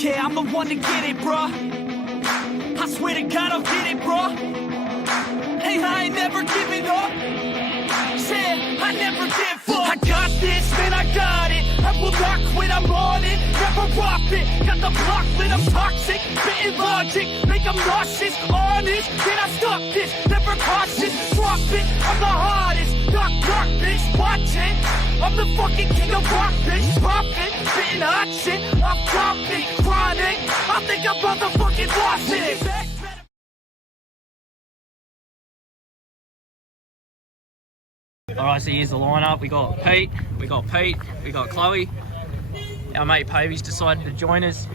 Yeah, I'm the one to get it, bruh. I swear to God I'll get it, bruh. Hey, I ain't never giving up. Said I never give up. I got this, man, I got it. I will not quit, I'm on it. Never rock it. Got the block lit, I'm toxic. Spitting logic, make them nauseous. Honest, can I stop this? Never cautious, drop it. I'm the hardest. Knock, knock, bitch, watch it. I'm the fucking king of rock, bitch. Poppin', spitting hot shit. I'm dropping, chronic. I think I'm motherfucking lost it. Alright, so here's the lineup. We got Pete, we got Chloe. Our mate Pavy's decided to join us.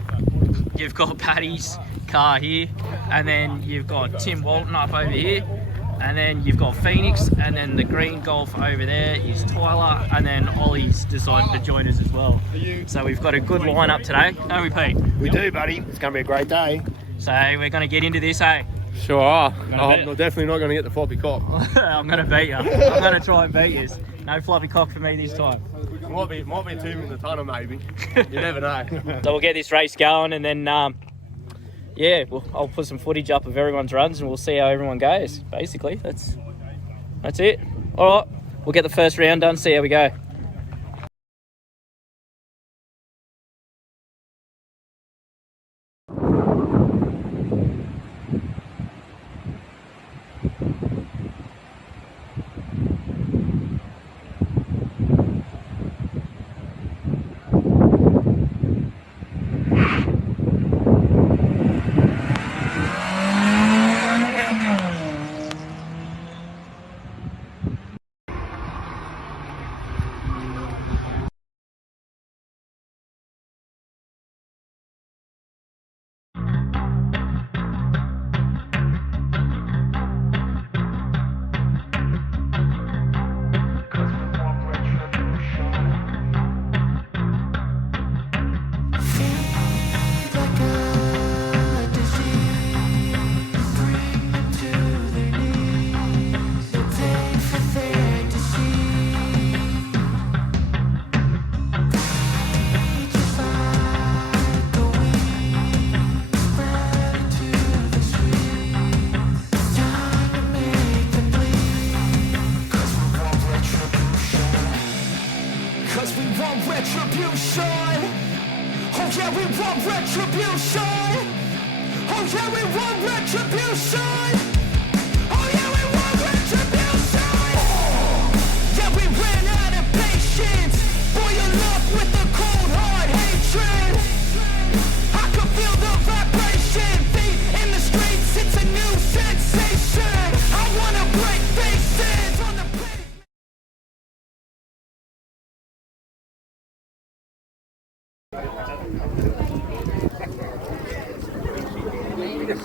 You've got Paddy's car here, and then you've got Tim Walton up over here, and then you've got Phoenix, and then the green Golf over there is Tyler, and then Ollie's decided to join us as well. So we've got a good lineup today, don't we, Pete? We do, buddy. It's going to be a great day. So we're going to get into this, eh? Sure are. I'm definitely not going to get the floppy cock. I'm going to beat you. I'm going to try and beat you. No floppy cock for me this time. Might be a tomb in the tunnel, maybe. You never know. So we'll get this race going, and then, yeah, I'll put some footage up of everyone's runs, and we'll see how everyone goes. Basically, that's it. All right, we'll get the first round done, see how we go.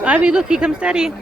Ivy, look, here comes Daddy.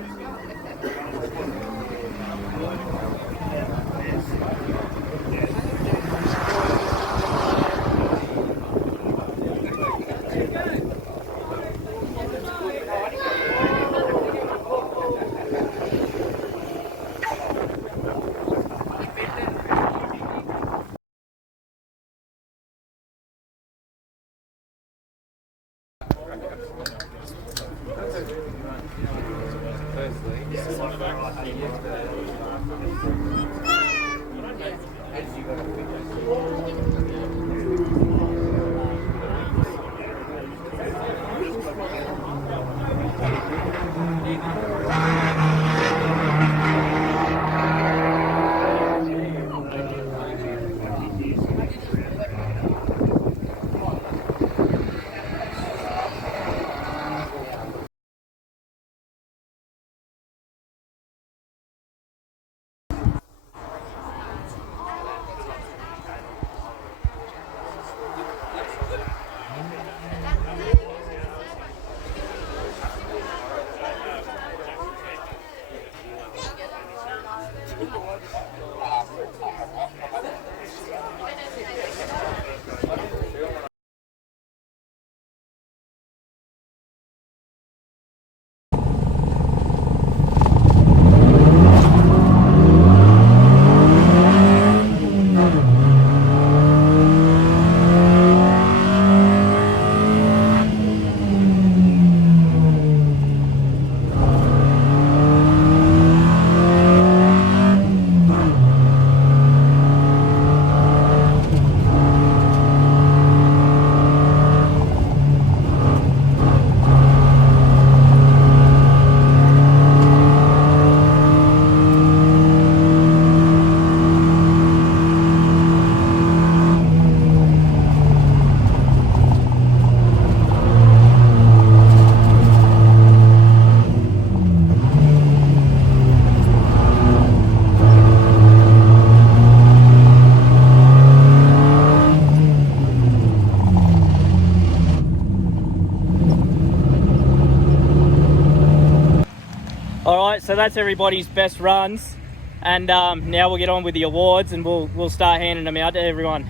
right, so that's everybody's best runs, and now we'll get on with the awards, and we'll start handing them out to everyone.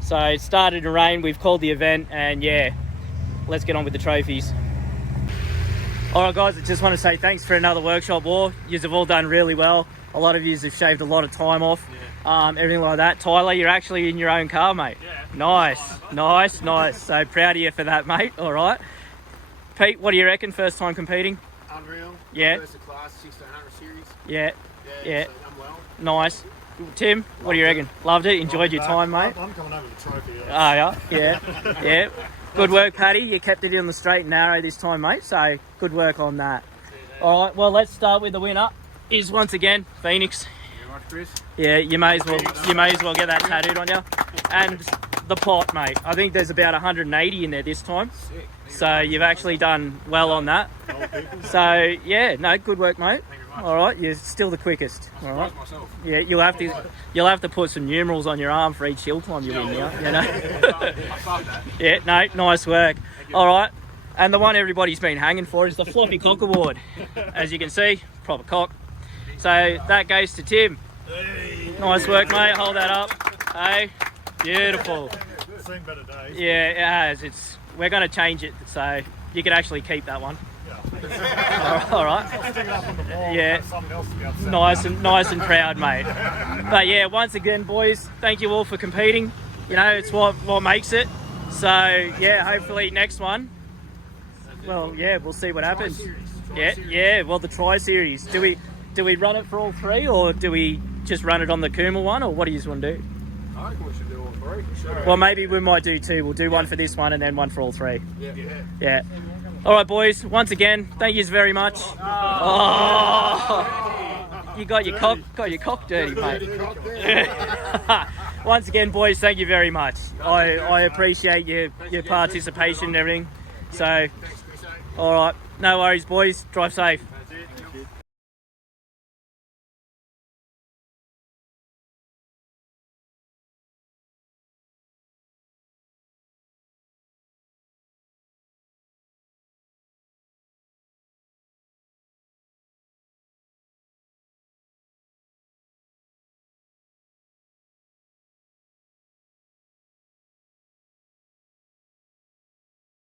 So it started to rain. We've called the event, and yeah, let's get on with the trophies. All right, guys, I just want to say thanks for another workshop war. Yous have all done really well. A lot of yous have shaved a lot of time off, everything like that. Tyler, you're actually in your own car, mate. Yeah. Nice. So proud of you for that, mate. All right. Pete, what do you reckon? First time competing? Unreal. Yeah. First of class, 1600 series. Yeah. So done well. Nice. Tim, what do you reckon? Loved it? Enjoyed your time, mate? I'm coming over the trophy. Oh, yeah. Good work, Paddy. You kept it in the straight and narrow this time, mate. So good work on that. All right, well, let's start with the winner. Is once again Phoenix. You right, Chris? Yeah, you may as well get that tattooed on you. And the pot, mate. I think there's about 180 in there this time. Sick. So you've actually done well on that. So yeah, no, good work, mate. All right, you're still the quickest. All right. Myself. Yeah, you'll have to put some numerals on your arm for each hill climb you win now. You know. Yeah, no, nice work. All right, and the one everybody's been hanging for is the floppy cock award. As you can see, proper cock. So that goes to Tim. Nice work, mate. Hold that up. Hey, beautiful. It's seen better days. Yeah, it has. We're going to change it so you can actually keep that one. All right. I'll stick it up on the wall. Yeah. Someone else to be upset. Nice and proud, mate. But yeah, once again, boys, thank you all for competing. You know, it's what makes it. So yeah, hopefully next one. Well, yeah, we'll see what happens. Yeah. Well, the Tri Series. Do we run it for all three, or do we just run it on the Cooma one, or what do you want to do? I reckon we should do all three. Sure. Well, maybe we might do two. We'll do one for this one and then one for all three. Yeah. All right, boys. Once again, thank you very much. Oh, you got your cock dirty, mate. Once again, boys, thank you very much. I appreciate your participation and everything. So, all right, no worries, boys. Drive safe.